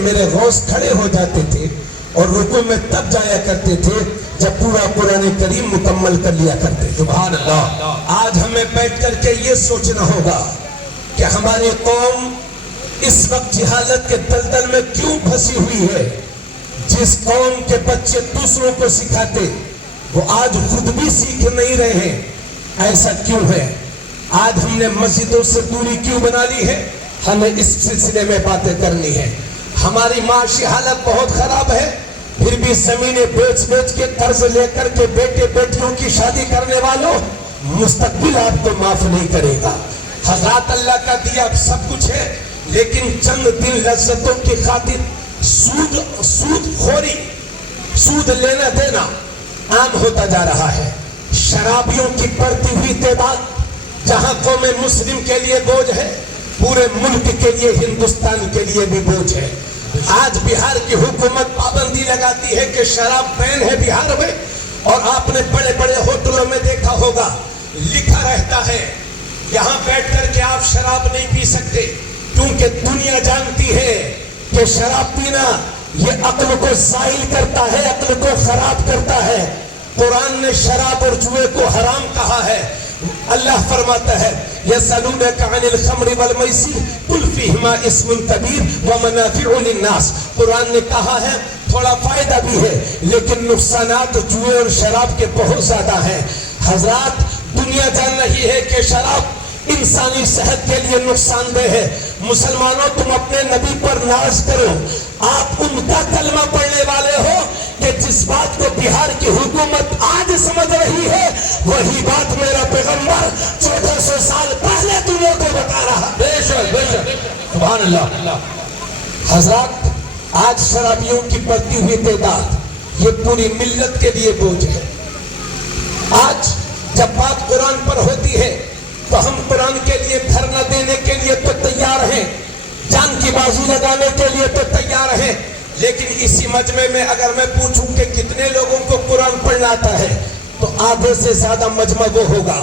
میرے غوث کھڑے ہو جاتے تھے اور رکوع میں تب جایا کرتے تھے جب پورا قرآن کریم مکمل کر لیا کرتے تھے. سبحان اللہ. آج ہمیں بیٹھ کر کے یہ سوچنا ہوگا کہ ہماری قوم اس وقت جہالت کے دلدل میں کیوں پھنسی ہوئی ہے. جس قوم کے بچے دوسروں کو سکھاتے وہ آج خود بھی سیکھ نہیں رہے ہیں. ایسا کیوں ہے؟ آج ہم نے مسجدوں سے دوری کیوں بنا لی ہے؟ ہمیں اس سلسلے میں باتیں کرنی ہے. ہماری معاشی حالت بہت خراب ہے، پھر بھی زمینیں بیچ بیچ کے قرض لے کر کے بیٹے بیٹیوں کی شادی کرنے والوں، مستقبل آپ کو معاف نہیں کرے گا. حضرات اللہ کا دیا سب کچھ ہے، لیکن چند دن لذتوں کی خاطر سود خوری، سود لینا دینا عام ہوتا جا رہا ہے. شرابیوں کی بڑھتی ہوئی تعداد جہاں قوم مسلم کے لیے بوجھ ہے، پورے ملک کے لیے، ہندوستان کے لیے بھی بوجھ ہے. آج بہار کی حکومت پابندی لگاتی ہے کہ شراب بین ہے بہار میں، اور آپ نے بڑے بڑے ہوٹلوں میں دیکھا ہوگا لکھا رہتا ہے یہاں بیٹھ کر کے آپ شراب نہیں پی سکتے، کیونکہ دنیا جانتی ہے کہ شراب پینا یہ عقل کو زائل کرتا ہے، عقل کو خراب کرتا ہے. قرآن نے شراب اور جوئے کو حرام کہا ہے. اللہ فرماتا ہے یسألونک عن الخمر والمیسر قل فیہما اسم کبیر ومنافع للناس. قرآن نے کہا ہے تھوڑا فائدہ بھی ہے لیکن نقصانات جوئے اور شراب کے بہت زیادہ ہیں. حضرات دنیا جان رہی ہے کہ شراب انسانی صحت کے لیے نقصان دہ ہے. مسلمانوں تم اپنے نبی پر ناز کرو. آپ ان کا کلمہ پڑھنے والے ہو کہ جس بات کو بہار کی حکومت آج سمجھ رہی ہے وہی بات میرا پیغمبر 1400 سال پہلے دنیا کو بتا رہا. بے شک بے شک سبحان اللہ. حضرات آج شرابیوں کی بڑھتی ہوئی تعداد یہ پوری ملت کے لیے بوجھ ہے. آج جب بات قرآن پر ہوتی ہے تو ہم قرآن کے لیے دھرنا دینے کے لیے تو تیار ہیں، جان کی بازی لگانے کے لیے تو تیار ہیں، لیکن اسی مجمع میں اگر میں پوچھوں کہ کتنے لوگوں کو قرآن پڑھنا آتا ہے تو آدھے سے زیادہ مجمع وہ ہوگا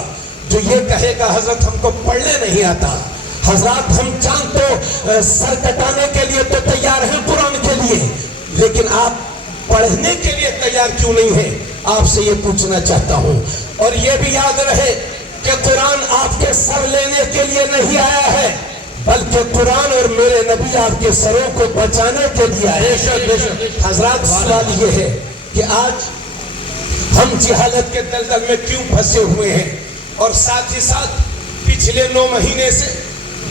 جو یہ کہے گا حضرت ہم کو پڑھنے نہیں آتا. حضرات ہم چاند تو سر کٹانے کے لیے تو تیار ہیں قرآن کے لیے، لیکن آپ پڑھنے کے لیے تیار کیوں نہیں ہیں؟ آپ سے یہ پوچھنا چاہتا ہوں. اور یہ بھی یاد رہے کہ قرآن آپ کے سر لینے کے لیے نہیں آیا ہے، بلکہ قرآن اور میرے نبی آپ کے سروں کو بچانے کے لیے آئے. حضرات سوال یہ ہے کہ آج ہم جہالت کے دلدل میں کیوں پھنسے ہوئے ہیں، اور ساتھ ہی ساتھ پچھلے 9 مہینے سے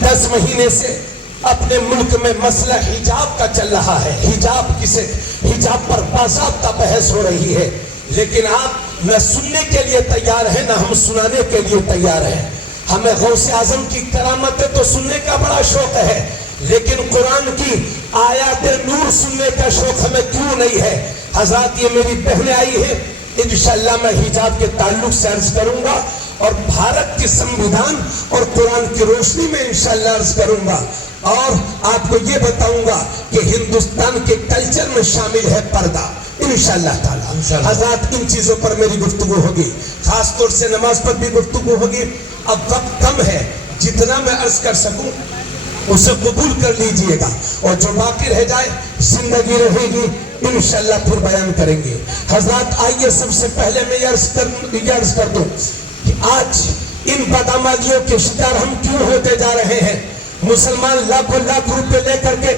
10 مہینے سے اپنے ملک میں مسئلہ حجاب کا چل رہا ہے. حجاب پر باضابطہ بحث ہو رہی ہے، لیکن آپ نہ سننے کے لیے تیار ہیں نہ ہم سنانے کے لیے تیار ہیں. ہمیں غوث اعظم کی کرامتیں تو سننے کا بڑا شوق ہے، لیکن قرآن کی آیات نور سننے کا شوق ہمیں کیوں نہیں ہے؟ حضرات یہ میری بہنیں آئی ہیں، انشاءاللہ میں حجاب کے تعلق سے عرض کروں گا اور بھارت کی سمویدھان اور قرآن کی روشنی میں انشاءاللہ عرض کروں گا، اور آپ کو یہ بتاؤں گا کہ ہندوستان کے کلچر میں شامل ہے پردہ انشاءاللہ تعالی. حضرات ان چیزوں پر میری گفتگو ہوگی، خاص طور سے نماز پر بھی گفتگو ہوگی. اب وقت کم ہے، جتنا میں عرض کر سکوں اسے قبول کر لیجئے گا، اور جو باقی رہ جائے زندگی رہے گی انشاءاللہ پھر بیان کریں گے. حضرات آئیے سب سے پہلے میں یہ عرض کر دوں کہ آج ان بدعمالیوں کے شکار ہم کیوں ہوتے جا رہے ہیں. مسلمان لاکھوں لاکھ روپے لے کر کے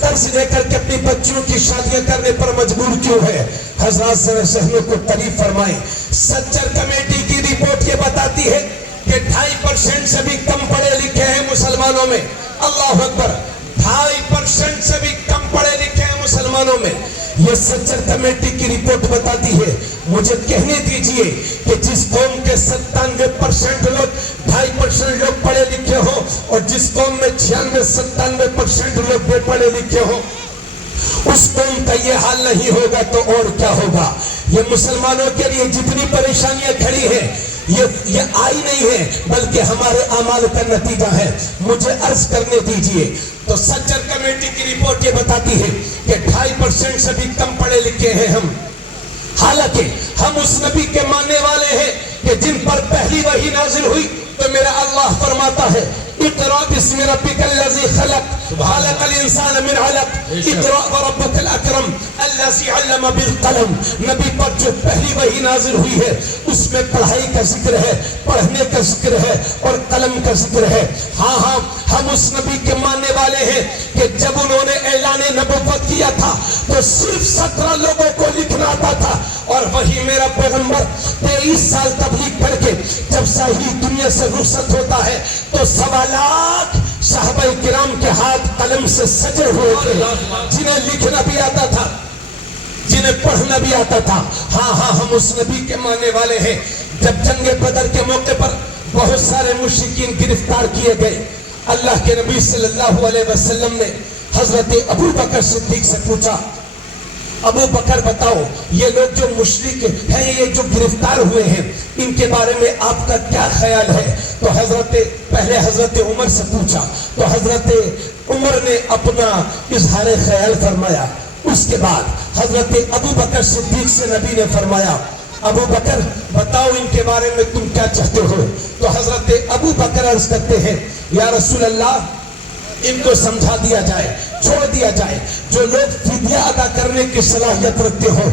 قرض لے کر کے اپنی بچیوں کی شادیاں کرنے پر مجبور کیوں ہے؟ حضرات ذرا ذہنوں کو قریب فرمائیں. سچر کمیٹی کی رپورٹ یہ بتاتی ہے کہ 2.5% سے بھی کم پڑھے لکھے ہیں مسلمانوں میں. اللہ اکبر، 2.5% سے بھی کم پڑھے لکھے ہیں مسلمانوں میں. یہ سچر کمیٹی کی رپورٹ بتاتی ہے. مجھے کہنے دیجئے کہ جس قوم کے 97% لوگ 2.5% لوگ پڑھے لکھے ہو اور جس قوم میں 96-97% لوگ بے پڑھے لکھے ہو، اس قوم کا یہ حال نہیں ہوگا تو اور کیا ہوگا؟ یہ مسلمانوں کے لیے جتنی پریشانیاں کھڑی ہیں یہ آئی نہیں ہے بلکہ ہمارے اعمال کا نتیجہ ہے. مجھے عرض کرنے دیجئے تو سچر کمیٹی کی رپورٹ یہ بتاتی ہے کہ 2.5% سے بھی کم پڑھے لکھے ہیں ہم، حالانکہ ہم اس نبی کے ماننے والے ہیں کہ جن پر پہلی وحی نازل ہوئی تو میرا اللہ فرماتا ہے اقرأ باسم ربک الذی خلق خلق الانسان من علق اقرأ وربک الاکرم الذی علم بالقلم. نبی پر جو پہلی وحی نازل ہوئی ہے اس میں پڑھائی کا ذکر ہے, پڑھنے کا ذکر ہے اور قلم کا ذکر ہے. ہاں ہاں ہم اس نبی کے ماننے والے ہیں کہ جب انہوں نے اعلان نبوت کیا تھا تو صرف 17 لوگوں کو لکھنا آتا تھا, اور وہی میرا پیغمبر 23 سال تبلیغ کر کے جب ظاہری دنیا سے رخصت ہوتا ہے تو 1.25 لاکھ صحابہ کرام کے ہاتھ قلم سے سجے ہوئے تھے, جنہیں لکھنا بھی آتا تھا, جنہیں پڑھنا بھی آتا تھا. ہاں ہاں ہم اس نبی کے ماننے والے ہیں. جب جنگ بدر کے موقع پر بہت سارے مشرکین گرفتار کیے گئے, اللہ کے نبی صلی اللہ علیہ وسلم نے حضرت ابو بکر صدیق سے پوچھا, ابو بکر بتاؤ یہ لوگ جو مشرک ہیں, یہ جو گرفتار ہوئے ہیں, ان کے بارے میں آپ کا کیا خیال ہے؟ تو پہلے حضرت عمر سے پوچھا تو حضرت عمر نے اپنا اظہار خیال فرمایا. اس کے بعد حضرت ابو بکر صدیق سے نبی نے فرمایا ابو بکر بتاؤ ان کے بارے میں تم کیا چاہتے ہو؟ تو حضرت ابو بکر عرض کرتے ہیں یا رسول اللہ ان کو سمجھا دیا جائے, چھوڑ دیا جائے. جو لوگ فدیہ ادا کرنے کی صلاحیت رکھتے ہو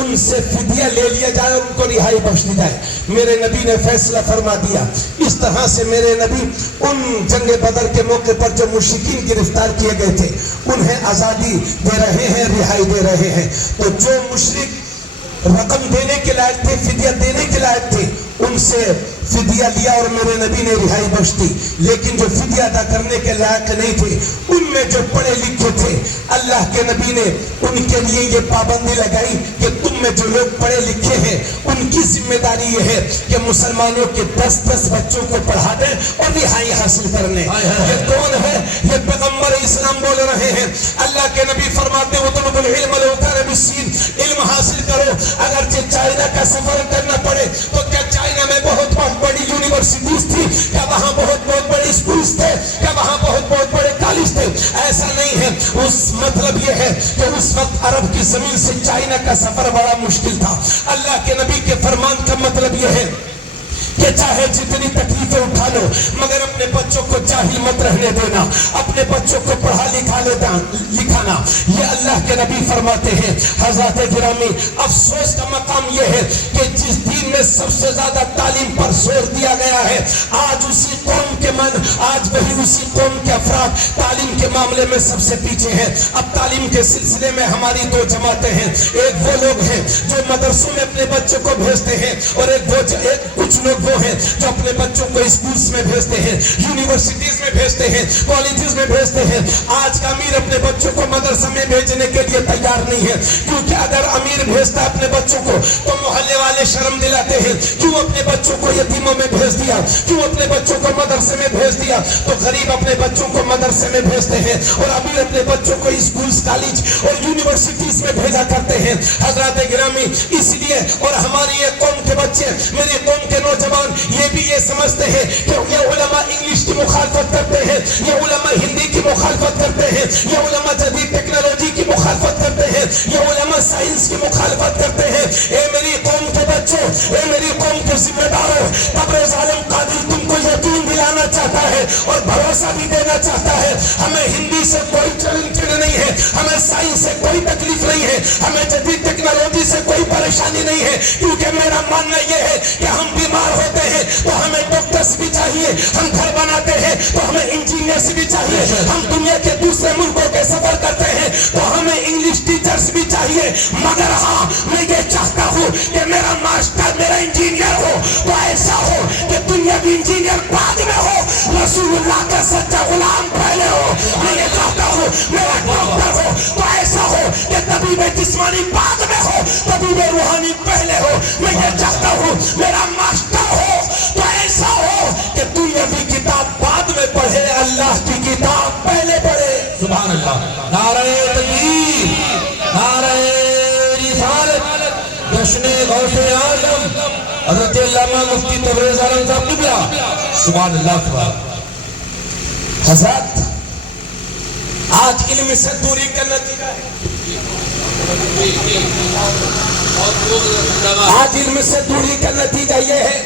ان سے فدیہ لے لیا جائے اور ان کو رہائی بخش دی جائے. میرے نبی نے فیصلہ فرما دیا. اس طرح سے میرے نبی ان جنگ بدر کے موقع پر جو مشرکین گرفتار کیے گئے تھے انہیں آزادی دے رہے ہیں, رہائی دے رہے ہیں. تو جو مشرک رقم دینے کے لائق تھے, فدیہ دینے کے لائق تھے, ان سے فدیہ لیا اور میرے نبی نے رہائی بخش دی. لیکن جو فدیہ ادا کرنے کے لائق نہیں تھے ان میں جو پڑھے لکھے تھے اللہ کے نبی نے ان کے لیے یہ پابندی لگائی کہ تم میں جو لوگ پڑھے لکھے ہیں ان کی ذمہ داری یہ ہے کہ مسلمانوں کے 10 بچوں کو پڑھا دیں اور رہائی حاصل کر لیں. یہ کون ہے؟ یہ پیغمبر اسلام بول رہے ہیں. اللہ کے نبی فرماتے ہو تم العلم لو کان بالصین, علم حاصل کرو اگرچہ چائنا کا سفر کرنا پڑے. تو کیا چائنا میں بہت بڑی یونیورسٹیز تھی؟ کیا وہاں بہت بڑے اسکولز تھے؟ کیا وہاں بہت بڑے کالج تھے؟ ایسا نہیں ہے. اس مطلب یہ ہے کہ اس وقت عرب کی زمین سے چائنا کا سفر بڑا مشکل تھا. اللہ کے نبی کے فرمان کا مطلب یہ ہے کہ چاہے جتنی تکلیفیں اٹھا لو مگر اپنے بچوں کو جاہل مت رہنے دینا, اپنے بچوں کو پڑھا لکھانا. یہ اللہ کے نبی فرماتے ہیں. حضرات گرامی افسوس کا مقام یہ ہے کہ جس دین میں سب سے زیادہ تعلیم پر زور دیا گیا ہے آج اسی قوم کے افراد تعلیم کے معاملے میں سب سے پیچھے ہیں. اب تعلیم کے سلسلے میں ہماری 2 جماعتیں ہیں. ایک وہ لوگ ہیں جو مدرسوں میں اپنے بچوں کو بھیجتے ہیں اور کچھ لوگ وہ ہیں جو اپنے بچوں کو اسکولز میں بھیجتے ہیں, یونیورسٹیز میں بھیجتے ہیں, کالجز میں بھیجتے ہیں. آج کا امیر اپنے بچوں کو مدرسہ میں بھیجنے کے لیے تیار نہیں ہے, کیونکہ اگر امیر بھیجتا ہے اپنے بچوں کو تو محلے والے شرم دلاتے ہیں کیوں اپنے بچوں کو یتیموں میں بھیج دیا, کیوں اپنے بچوں کو مدرسے میں بھیج دیا. تو غریب اپنے بچوں کو مدرسے میں بھیجتے ہیں اور امیر اپنے بچوں کو اسکولز, کالج اور یونیورسٹیز میں بھیجا کرتے ہیں. حضرات گرامی اس لیے اور ہماری یہ قوم کے بچے, میری قوم کے نوجوان یہ بھی یہ سمجھتے ہیں کہ یہ علماء انگلش کی مخالفت کرتے ہیں, یہ علماء ہندی کی مخالفت کرتے ہیں, یہ علماء جدید ٹیکنالوجی کی مخالفت کرتے ہیں, یہ علماء سائنس کی مخالفت کرتے ہیں. اے میری قوم کے بچوں, اے میری قوم کے ذمہ داروں, تبریز عالم قادری تم کو یقین دلانا چاہتا ہے اور بھروسہ بھی دینا چاہتا ہے. ہمیں ہندی سے کوئی چڑ نہیں ہے, ہمیں سائنس سے کوئی تکلیف نہیں ہے, ہمیں جدید ٹیکنالوجی سے کوئی پریشانی نہیں ہے, کیونکہ میرا ماننا یہ ہے کہ ہم بیمار ہوتے ہیں تو ہمیں ڈاکٹرز بھی چاہیے, ہم گھر بناتے ہیں تو ہمیں انجینئرز بھی چاہیے, ہم دنیا کے دوسرے ملکوں کے سفر کرتے ہیں تو ہمیں انگلش ٹیچرز بھی چاہیے. مگر ہاں میں یہ چاہتا ہوں کہ میرا ماسٹر میرا انجینئر ہو تو ایسا ہو کہ دنیاوی انجینئر بعد میں ہو, رسول اللہ کا سچا غلام پہلے ہو. میں یہ چاہتا ہوں میرا ڈاکٹر ہو تو ایسا ہو کہ طبیب جسمانی بعد میں ہو, طبیب روحانی پہلے ہو. میں یہ چاہتا ہوں میرا ماسٹر ہو تو ایسا ہو کہ دنیاوی کتاب بعد میں پڑھے, اللہ کی کتاب پہلے پڑھے. سبحان اللہ. نعرہ تکبیر, نعرہ رسالت, جشن غوث اعظم حضرت علامہ مفتی تبریز عالم صاحب قبلہ. سبحان اللہ. سبحان حضرت آج علم سے دوری کا نتیجہ ہے, آج علم سے دوری کا نتیجہ یہ ہے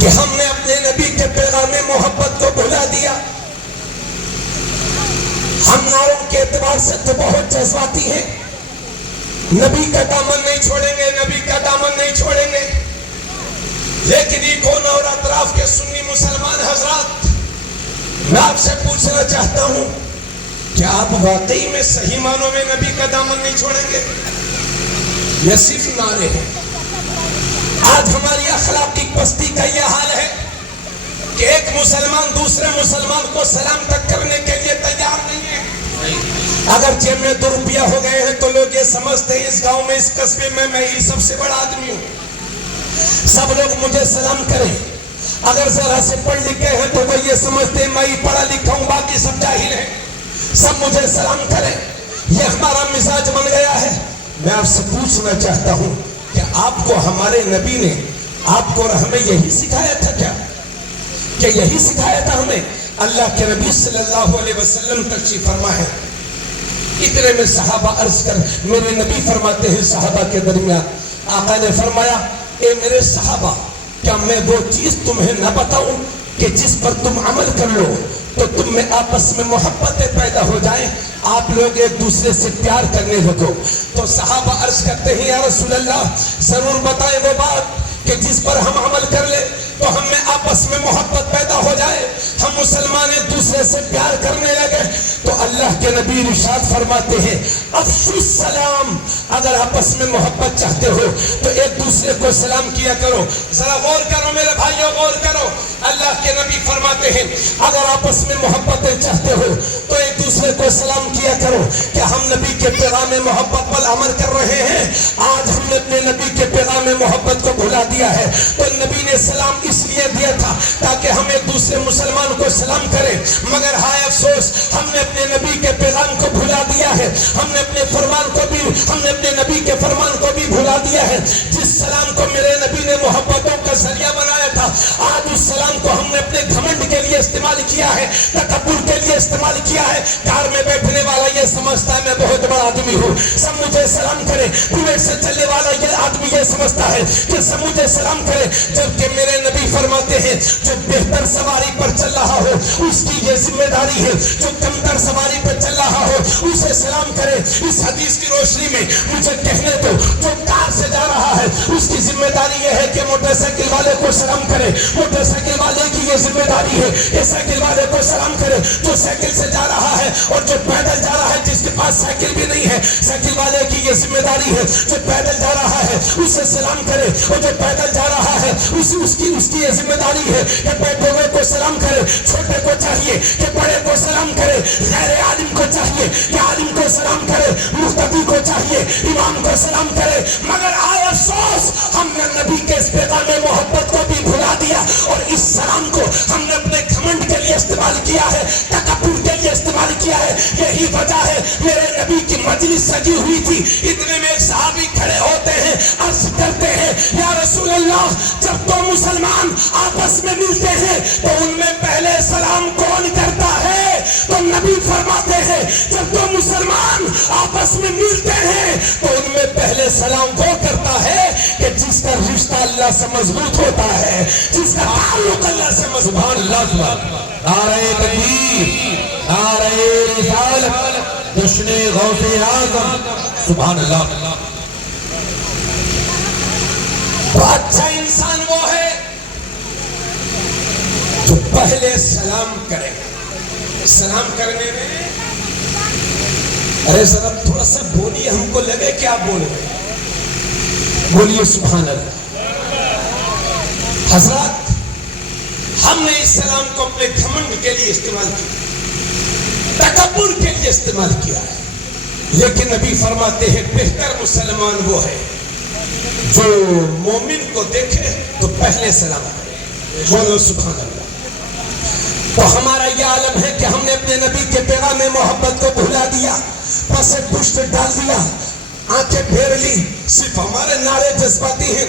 کہ ہم نے اپنے نبی کے پیغام محبت کو بھلا دیا. ہم ناروں کے اعتبار سے تو بہت جذباتی ہیں، نبی کا دامن نہیں چھوڑیں گے، نبی کا دامن نہیں چھوڑیں گے. لیکن یہ کون اور اطراف کے سنی مسلمان حضرات، میں آپ سے پوچھنا چاہتا ہوں، کیا آپ واقعی میں صحیح معنوں میں نبی کا دامن نہیں چھوڑیں گے؟ یہ صرف نعرے ہیں. آج ہماری اخلاقی پستی کا یہ حال ہے کہ ایک مسلمان دوسرے مسلمان کو سلام تک کرنے کے لیے تیار نہیں ہے. اگر جیب میں 2 روپیہ ہو گئے ہیں تو لوگ یہ سمجھتے ہیں اس گاؤں میں اس قصبے میں ہی سب سے بڑا آدمی ہوں، سب لوگ مجھے سلام کریں. اگر ذرا سے پڑھ لکھے ہیں تو وہ یہ سمجھتے ہیں میں ہی پڑھا لکھا ہوں، باقی سب جاہل ہیں، سب مجھے سلام کریں. یہ ہمارا مزاج بن گیا ہے. میں آپ سے پوچھنا چاہتا ہوں کہ آپ کو ہمارے نبی نے آپ کو اور ہمیں یہی سکھایا تھا کیا؟ کہ یہی سکھایا تھا ہمیں؟ اللہ کے نبی صلی اللہ علیہ وسلم تشریف فرما ہے. اتنے میں صحابہ عرض کر میرے نبی فرماتے ہیں صحابہ کے درمیان، آقا نے فرمایا اے میرے صحابہ، کیا میں وہ چیز تمہیں نہ بتاؤں کہ جس پر تم عمل کر لو تو تم میں آپس میں محبتیں پیدا ہو جائیں، آپ لوگ ایک دوسرے سے پیار کرنے لگو. تو صحابہ عرض کرتے ہیں یا رسول اللہ ضرور بتائیں وہ بات کہ جس پر ہم عمل کر لیں تو ہم میں آپس میں محبت پیدا ہو جائے، ہم مسلمان ایک دوسرے سے پیار کرنے لگے. تو اللہ کے نبی ارشاد فرماتے ہیں افشوا السلام، اگر آپس میں محبت چاہتے ہو تو ایک دوسرے کو سلام کیا کرو. ذرا غور کرو میرے بھائیوں، غور کرو. اللہ کے نبی فرماتے ہیں اگر آپس میں محبتیں چاہتے ہو تو ایک دوسرے کو سلام کیا کرو. کہ ہم نبی کے پیغام محبت پر عمل کر رہے ہیں؟ آج ہم نے اپنے نبی کے پیغام محبت کو بھلا دیا ہے. تو نبی نے سلام اس لیے دیا تھا تاکہ ہم ایک دوسرے مسلمان کو سلام کریں، مگر ہائے افسوس ہم نے اپنے نبی کے پیغام کو بھلا دیا ہے. ہم نے اپنے فرمان کو بھی، ہم نے اپنے نبی کے فرمان کو بھی بھلا دیا ہے. جس سلام کو میرے نبی نے محبتوں کا ذریعہ بنایا تھا، آج اس سلام کو ہم نے اپنے گھمنڈ کے لیے استعمال کیا ہے، تکبر کے لیے استعمال کیا ہے. کار میں بیٹھنے والا یہ سمجھتا ہے میں بہت بڑا آدمی ہوں، سب مجھے سلام کرے. بلیٹ سے چلنے والا یہ آدمی یہ سمجھتا ہے کہ سب مجھے سلام کرے. جبکہ میرے نبی فرماتے ہیں جو بہتر سواری پر چل رہا ہو اس کی یہ ذمہ داری ہے، جو کمتر سواری پر چل رہا ہو اسے سلام کرے. اس حدیث کی روشنی میں مجھے کہنے دو جو کار سے جا رہا ہے اس کی ذمہ داری یہ ہے کہ موٹر سائیکل والے کو سلام کرے. موٹر سائیکل والے کی یہ ذمہ داری ہے کہ سائیکل والے کو سلام کرے. جو سائیکل سے جا رہا ہے اور جو پیدل جا رہا ہے جس کے پاس سائیکل بھی نہیں ہے، سائیکل والے کی یہ ذمہ داری ہے جو پیدل جا رہا ہے اسے سلام کرے. اور جو پیدل جا رہا ہے اس کی یہ ذمہ داری ہے کہ بیٹھے ہوئے کو سلام کرے. چھوٹے کو چاہیے کہ بڑے کو سلام کرے، غیر عالم کو چاہیے کہ عالم کو سلام کرے، مقتدی کو چاہیے امام کو سلام کرے. مگر آئے افسوس ہم نے نبی کے اس پیغام محبت کو بھی بھلا دیا اور اس سلام کو ہم نے اپنے گھمنڈ کے لیے استعمال کیا ہے، تکبر کے لیے استعمال کیا ہے. یہی وجہ ہے میرے نبی کی مجلس سجی ہوئی تھی، اتنے میں ایک صحابی کھڑے ہوتے ہیں، عرض کرتے ہیں یا رسول اللہ جب تو مسلمان آپس میں ملتے ہیں تو ان میں پہلے سلام کون کرتا ہے؟ تو نبی فرماتے ہیں جب تو مسلمان آپس میں ملتے ہیں تو ان میں پہلے سلام وہ کرتا ہے کہ جس کا رشتہ اللہ سے مضبوط ہوتا ہے، جس کا تعلق اللہ سے مضبوط. نعرہ تکبیر، نعرہ رسالت، جشن غوث اعظم، سبحان اللہ. تو اچھا انسان وہ ہے جو پہلے سلام کرے. سلام کرنے میں ارے ذرا تھوڑا سا بولیے، ہم کو لگے کہ آپ بول رہے ہیں، بولیے سبحان اللہ. حضرات ہم نے اس سلام کو اپنے گھمنڈ کے لیے استعمال کیا، تکبر کے لیے استعمال کیا ہے. لیکن نبی فرماتے ہیں بہتر مسلمان وہ ہے جو مومن کو دیکھے تو پہلے سلام کرے. بولو سبحان اللہ. تو ہمارا یہ عالم ہے کہ ہم نے اپنے نبی کے پیغام محبت کو بھلا دیا، پس پشت ڈال دیا، آنکھیں پھیر لی. صرف ہمارے نعرے جذباتی ہیں،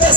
10